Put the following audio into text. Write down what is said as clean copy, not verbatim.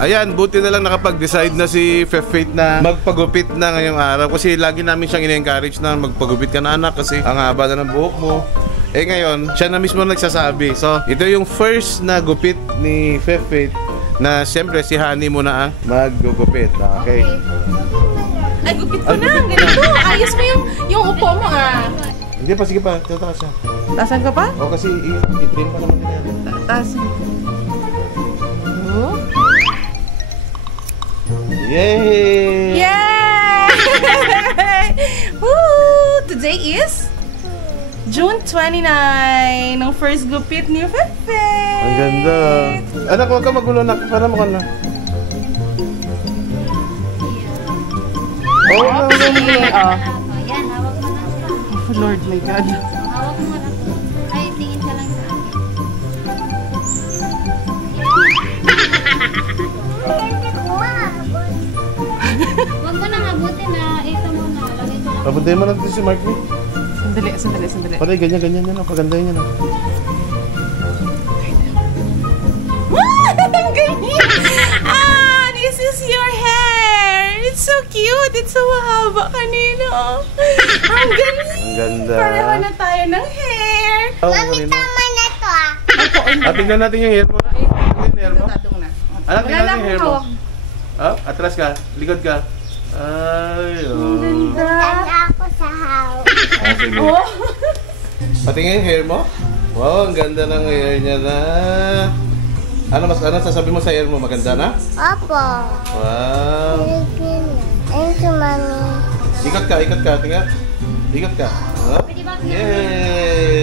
Ayan, buti na lang nakapag-decide na si Faith na magpagupit na ngayong araw. Kasi lagi namin siyang ina-encourage na magpagupit ka na anak kasi ang haba na ng buhok mo. Eh ngayon, siya na mismo nagsasabi. So, ito yung first na gupit ni Faith na siyempre si Honey muna ang maggugupit. Okay. Ay, gupit ko na. Ganito. Ayos mo yung upo mo Hindi pa, sige pa. Tataas siya. Tasan ka pa? O kasi i-trim pa naman din yan. Tasan. Oh. Yay! Yay! Woo! Today is June 29, ng first gupit ni Fefe. Ang ganda. Anak, huwag ka magulo na. Para mo ka na. Oh, Yan, hawak mo na. Oh, Lord my God. hawak mo na. Ay, tingin ka lang sa akin. Huwag mo nang abutin na. Ito muna. Lagay ko lang. Papuntayin mo natin si Mark. Sandali. Pare, ganyan yan. Pagandahin yan. Ang galing! This is your hair! It's so cute! It's so mahaba kanina. Ang galing! Ang ganda. Pareho na tayo ng hair! Mami, tama na to tignan natin yung hair mo. Yung hair mo. Anak, tignan natin yung hair mo. Atras ka. Likod ka. Ay, Ang ganda! Ako sa house. Sige. Oh! Patingin yung hair mo. Wow, ang ganda ng hair niya na. Ano sasabi mo sa hair mo? Maganda na? Opo. Wow. Thank you, Mami. Ikot ka. Tingnan. Ikot ka. Huh? Yay!